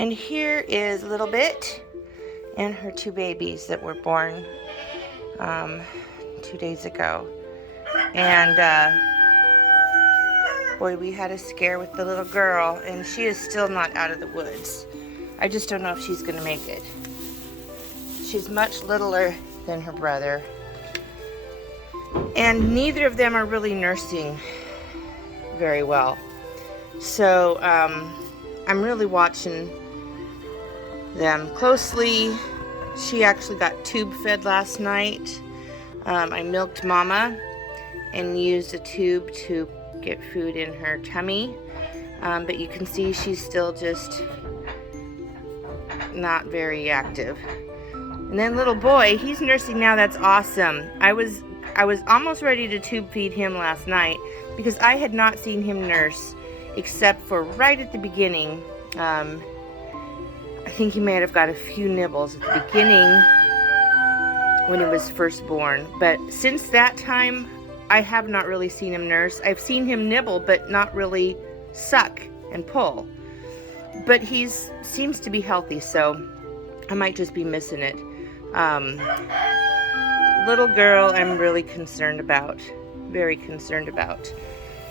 And here is Little Bit and her two babies that were born 2 days ago. And boy, we had a scare with the little girl, and she is still not out of the woods. I just don't know if she's gonna make it. She's much littler than her brother, and neither of them are really nursing very well. So I'm really watching them closely. She actually got tube fed last night. I milked Mama and used a tube to get food in her tummy, but you can see she's still just not very active. And then little boy, he's nursing now. That's awesome. I was almost ready to tube feed him last night because I had not seen him nurse except for right at the beginning. I think he may have got a few nibbles at the beginning when he was first born. But since that time, I have not really seen him nurse. I've seen him nibble, but not really suck and pull. But he seems to be healthy, so I might just be missing it. Little girl, I'm really concerned about. Very concerned about.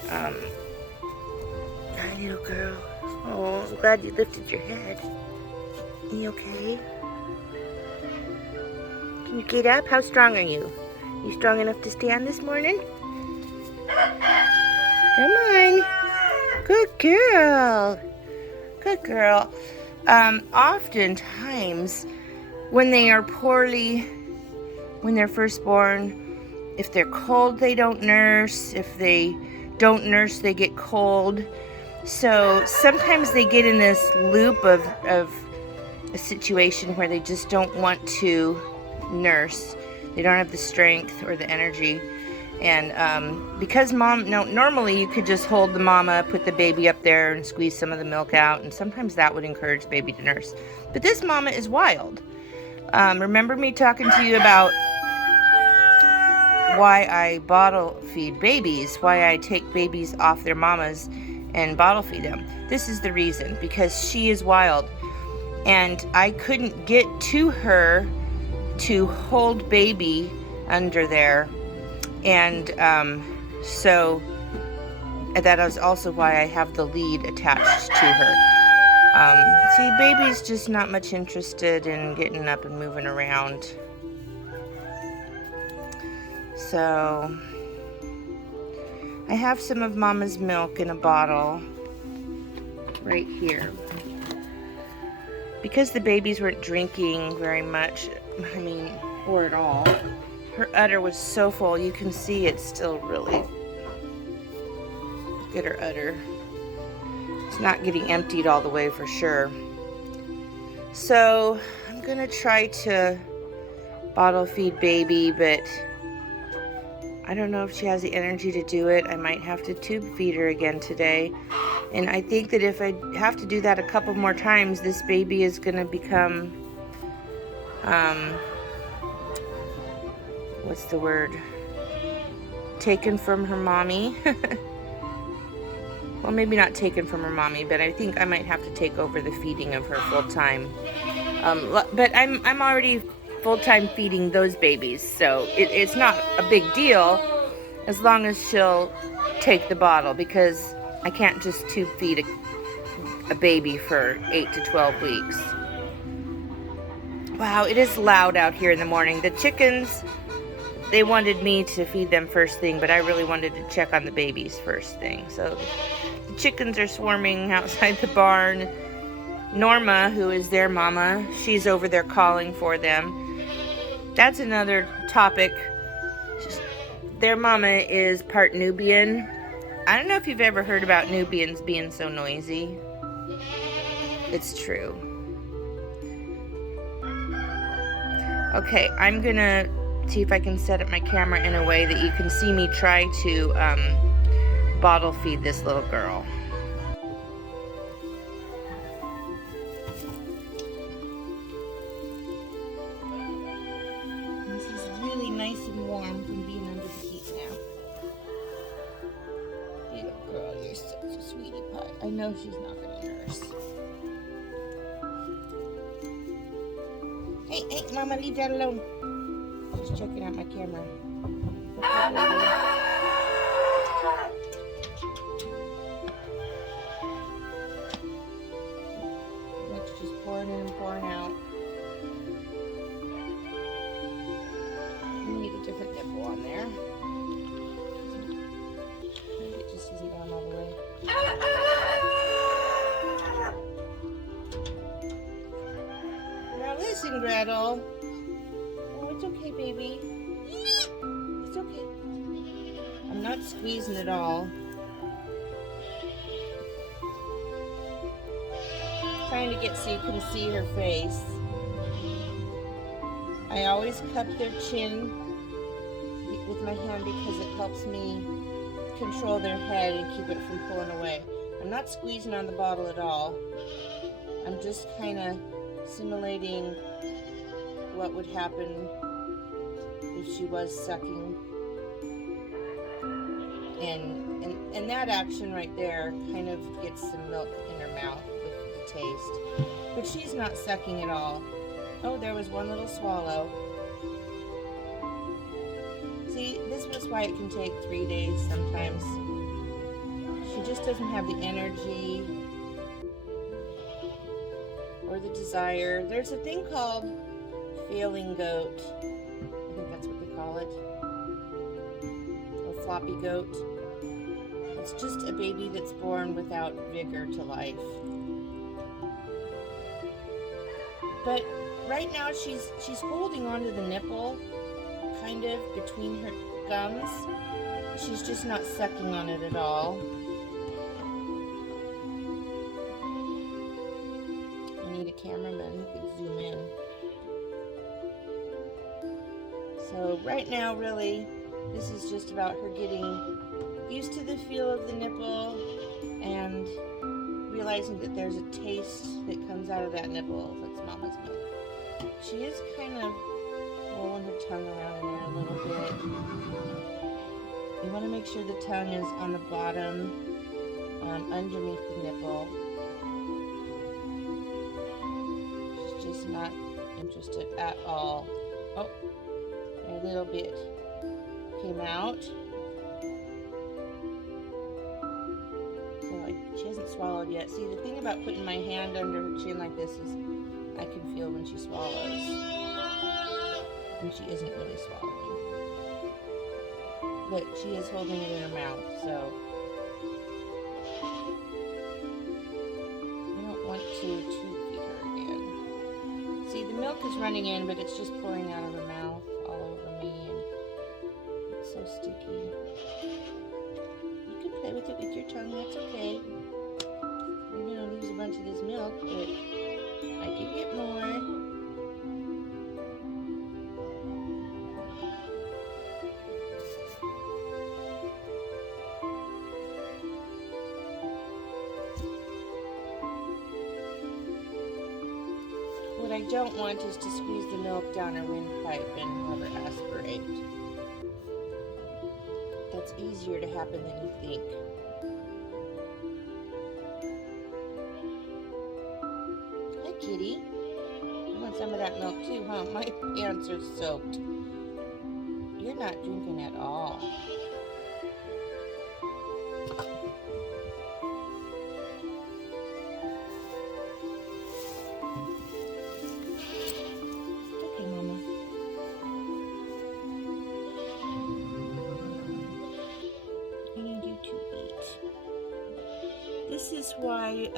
Hi, little girl. Oh, I'm glad you lifted your head. You okay? Can you get up? How strong are you? You strong enough to stand this morning? Come on. Good girl. Good girl. Oftentimes, when they are poorly, when they're first born, if they're cold, they don't nurse. If they don't nurse, they get cold. So sometimes they get in this loop of a situation where they just don't want to nurse. They don't have the strength or the energy. And because normally you could just hold the mama, put the baby up there and squeeze some of the milk out, and sometimes that would encourage baby to nurse. But this mama is wild. Remember me talking to you about why I bottle feed babies, why I take babies off their mamas and bottle feed them. This is the reason, because she is wild. And I couldn't get to her to hold baby under there. And so that is also why I have the lead attached to her. See, baby's just not much interested in getting up and moving around. So I have some of Mama's milk in a bottle right here. Because the babies weren't drinking very much, or at all, her udder was so full. You can see it's still really, look at her udder. It's not getting emptied all the way for sure. So I'm gonna try to bottle feed baby, but I don't know if she has the energy to do it. I might have to tube feed her again today. And I think that if I have to do that a couple more times, this baby is gonna become, what's the word? Taken from her mommy. Well, maybe not taken from her mommy, but I think I might have to take over the feeding of her full time. But I'm already full-time feeding those babies, so it's not a big deal as long as she'll take the bottle, because I can't just tube feed a baby for 8 to 12 weeks. Wow, it is loud out here in the morning. The chickens, they wanted me to feed them first thing, but I really wanted to check on the babies first thing. So the chickens are swarming outside the barn. Norma, who is their mama, she's over there calling for them. That's another topic. Their mama is part Nubian. I don't know if you've ever heard about Nubians being so noisy. It's true. Okay, I'm gonna see if I can set up my camera in a way that you can see me try to bottle feed this little girl. This is really nice and warm from being under the heat now. Little girl, you're such a sweetie pie. I know she's not gonna nurse. Hey, Mama, leave that alone. Just checking out my camera. Okay, milk's just pouring in and pouring out. We need a different nipple on there. Maybe it just isn't going all the way. Now listen, Gretel. Oh, it's okay, baby. It's okay. I'm not squeezing at all. Trying to get so you can see her face. I always cup their chin with my hand because it helps me control their head and keep it from pulling away. I'm not squeezing on the bottle at all. I'm just kind of simulating what would happen if she was sucking. And that action right there kind of gets some milk in her mouth with the taste. But she's not sucking at all. Oh, there was one little swallow. See, this was why it can take 3 days sometimes. She just doesn't have the energy or the desire. There's a thing called failing goat. I think that's what they call it. Or floppy goat. It's just a baby that's born without vigor to life. But right now she's holding onto the nipple, kind of between her gums. She's just not sucking on it at all. I need a cameraman who can zoom in. So right now, really, this is just about her getting used to the feel of the nipple and realizing that there's a taste that comes out of that nipple. That's Mama's milk. She is kind of rolling her tongue around in there a little bit. You want to make sure the tongue is on the bottom, underneath the nipple. She's just not interested at all. Oh, a little bit came out. She hasn't swallowed yet. See, the thing about putting my hand under her chin like this is I can feel when she swallows. And she isn't really swallowing. But she is holding it in her mouth, so I don't want to feed her again. See, the milk is running in, but it's just pouring out of her mouth all over me, and it's so sticky. You can play with it with your tongue, that's okay. You're gonna lose a bunch of this milk, but I can get more. What I don't want is to squeeze the milk down her windpipe and have her aspirate. That's easier to happen than you think. Hi, kitty. You want some of that milk too, huh? My pants are soaked. You're not drinking at all. Okay, Mama. I need you to eat. This is why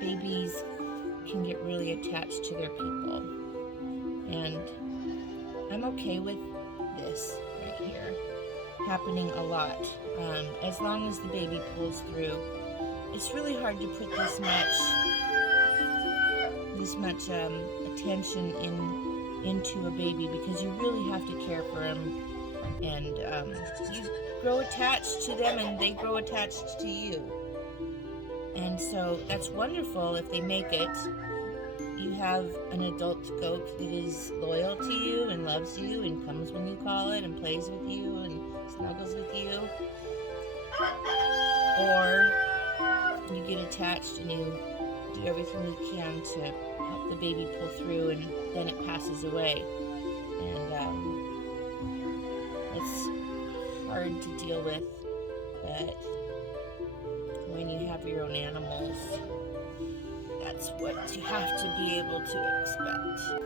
babies can get really attached to their people. And I'm okay with this right here happening a lot. As long as the baby pulls through. It's really hard to put this much attention into a baby because you really have to care for them, and you grow attached to them and they grow attached to you. And so that's wonderful if they make it. You have an adult goat that is loyal to you and loves you and comes when you call it and plays with you and snuggles with you. Or you get attached and you do everything we can to help the baby pull through, and then it passes away. And it's hard to deal with, but when you have your own animals, that's what you have to be able to expect.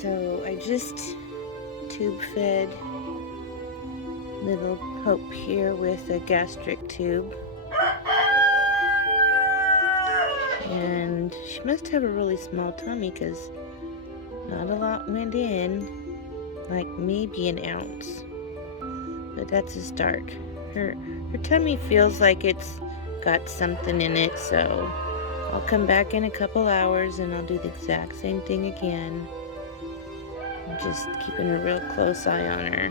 So I just tube fed little Hope here with a gastric tube. And she must have a really small tummy because not a lot went in, like maybe an ounce. But that's a start. Her tummy feels like it's got something in it, so I'll come back in a couple hours and I'll do the exact same thing again. I'm just keeping a real close eye on her.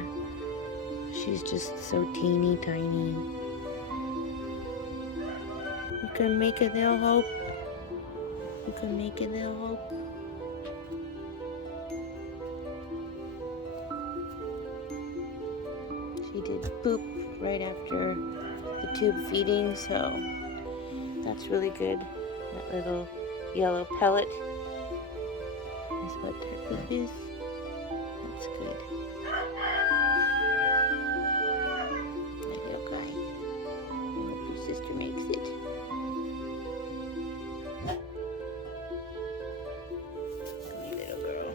She's just so teeny tiny. You can make it, little Hope. You can make it, little Hope. She did poop right after the tube feeding, so that's really good. That little yellow pellet is what their poop is. That's good. That little guy. I hope your sister makes it. Come here, little girl.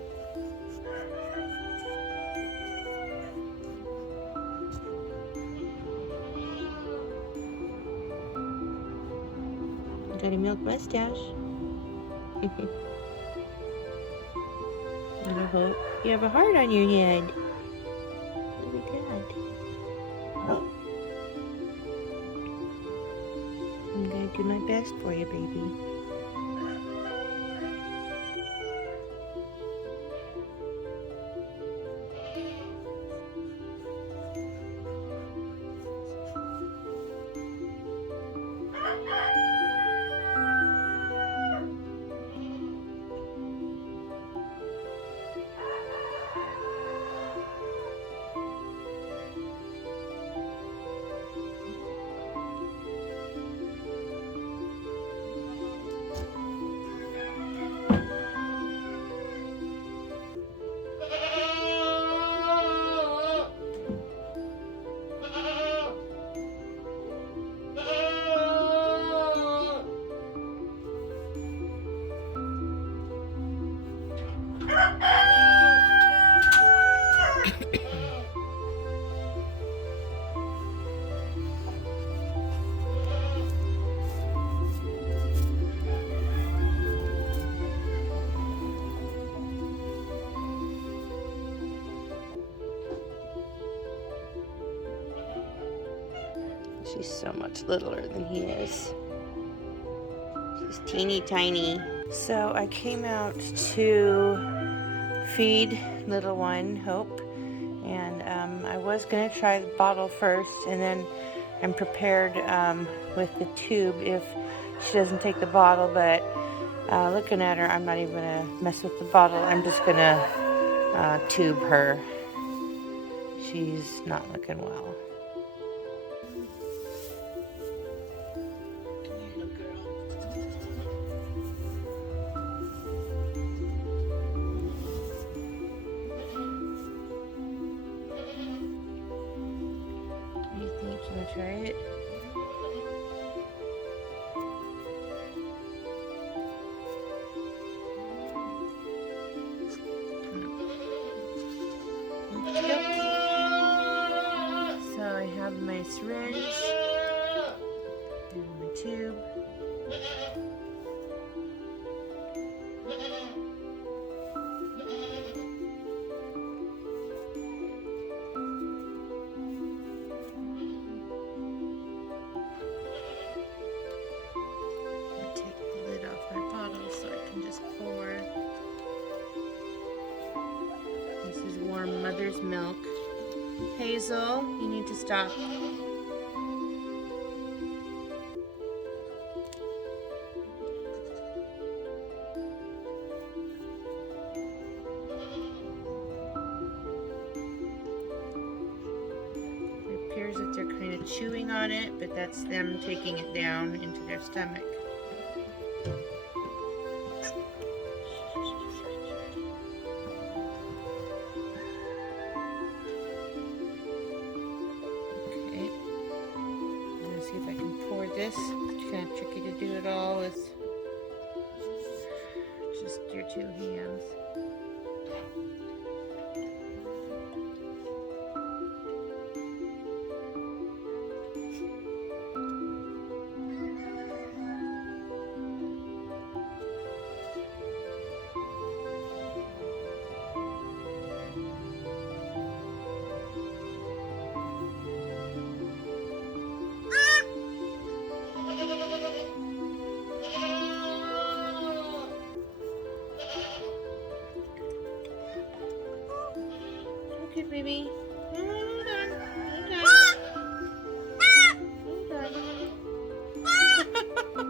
Got a milk mustache. I hope you have a heart on your head. Look at that. I'm going to do my best for you, baby. She's so much littler than he is. She's teeny tiny. So I came out to feed little one, Hope, and I was going to try the bottle first, and then I'm prepared with the tube if she doesn't take the bottle, but looking at her, I'm not even going to mess with the bottle. I'm just going to tube her. She's not looking well. What do you think? You want to try it? So I have my syringe and my tube. I'll take the lid off my bottle so I can just pour. This is warm mother's milk. Hazel, you need to stop. It appears that they're kind of chewing on it, but that's them taking it down into their stomach. See if I can pour this. It's kind of tricky to do it all with just your two hands. Okay, baby. Hold on. Hold on.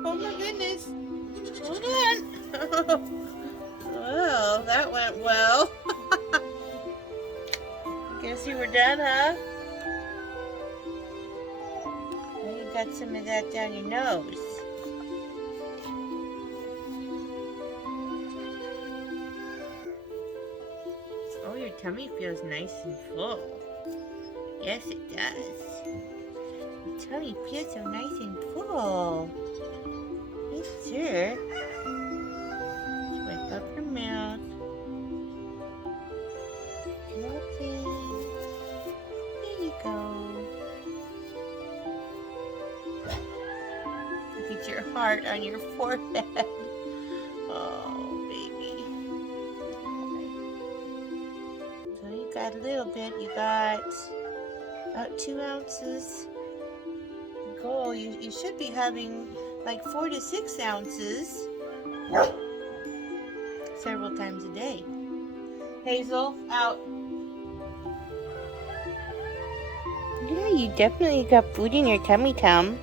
Oh my goodness. Hold on. Well, that went well. Guess you were done, huh? Well, you got some of that down your nose. Oh, your tummy feels nice and full. Yes, it does. Your tummy feels so nice and full. Yes, sir. Wipe up your mouth. Okay. There you go. Look at your heart on your forehead. Oh, baby. So you got a little bit. You got about 2 ounces. Goal. You should be having like 4 to 6 ounces several times a day. Hazel, out. Yeah, you definitely got food in your tummy, Tom.